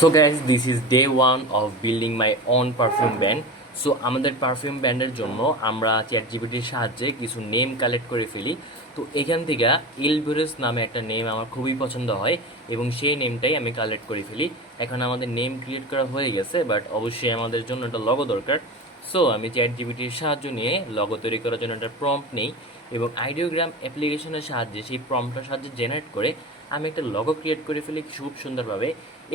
So guys this is day one of building my own perfume band. So আমাদের perfume ব্যান্ডের জন্য আমরা chat জিপিটির সাহায্যে কিছু নেম কালেক্ট করে ফেলি। তো এখান থেকে এলভিরাস নামে একটা নেম আমার খুবই পছন্দ হয় এবং সেই নেমটাই আমি কালেক্ট করে ফেলি। এখন আমাদের নেম ক্রিয়েট করা হয়ে গেছে, বাট অবশ্যই আমাদের জন্য একটা লগো দরকার। সো আমি চ্যাট জিপিটির সাহায্য নিয়ে লগো তৈরি করার জন্য একটা প্রম্পট নেই এবং আইডিওগ্রাম অ্যাপ্লিকেশনের সাহায্যে সেই প্রম্পটের সাহায্যে জেনারেট করে আমি একটা লগো ক্রিয়েট করে ফেলি খুব সুন্দরভাবে,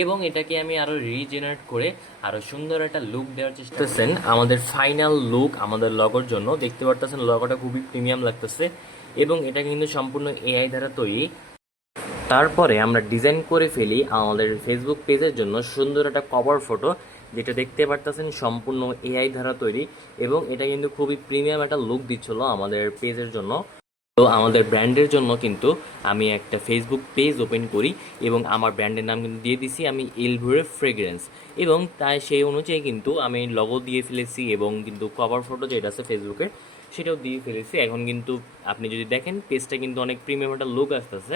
এবং এটাকে আমি আরও রিজেনারেট করে আরও সুন্দর একটা লুক দেওয়ার চেষ্টা করতেছেন। আমাদের ফাইনাল লুক আমাদের লগোর জন্য দেখতে পারতেছেন, লগোটা খুবই প্রিমিয়াম লাগতেছে এবং এটা কিন্তু সম্পূর্ণ এআই দ্বারা তৈরি। তারপরে আমরা ডিজাইন করে ফেলি আমাদের ফেসবুক পেজের জন্য সুন্দর একটা কভার ফটো, যেটা দেখতে পারতেছেন সম্পূর্ণ এআই দ্বারা তৈরি এবং এটা কিন্তু খুবই প্রিমিয়াম একটা লুক দিচ্ছিল আমাদের পেজের জন্য। তো আমাদের ব্র্যান্ডের জন্য কিন্তু আমি একটা ফেসবুক পেজ ওপেন করি এবং আমার ব্র্যান্ডের নাম কিন্তু দিয়ে দিছি আমি এলভিরে ফ্রেগ্রেন্স, এবং তাই সেই অনুযায়ী কিন্তু আমি লগো দিয়ে ফেলেছি এবং কিন্তু কভার ফটো যেটা আছে ফেসবুকের সেটাও দিয়ে ফেলেছি। এখন কিন্তু আপনি যদি দেখেন পেজটা কিন্তু অনেক প্রিমিয়াম একটা লুক আসতেছে।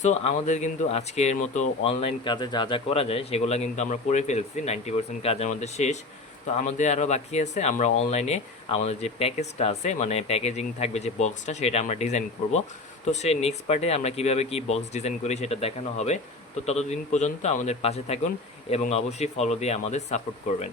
সো আমাদের কিন্তু আজকের মতো অনলাইন কাজে যা যা করা যায় সেগুলো কিন্তু আমরা করে ফেলছি, 90% কাজ আমাদের শেষ। তো আমাদের আরও বাকি আছে, আমরা অনলাইনে আমাদের যে প্যাকেজটা আছে মানে প্যাকেজিং থাকবে যে বক্সটা সেটা আমরা ডিজাইন করব। তো সেই নেক্সট পার্টে আমরা কীভাবে কী বক্স ডিজাইন করি সেটা দেখানো হবে। তো ততদিন পর্যন্ত আমাদের পাশে থাকুন এবং অবশ্যই ফলো দিয়ে আমাদের সাপোর্ট করবেন।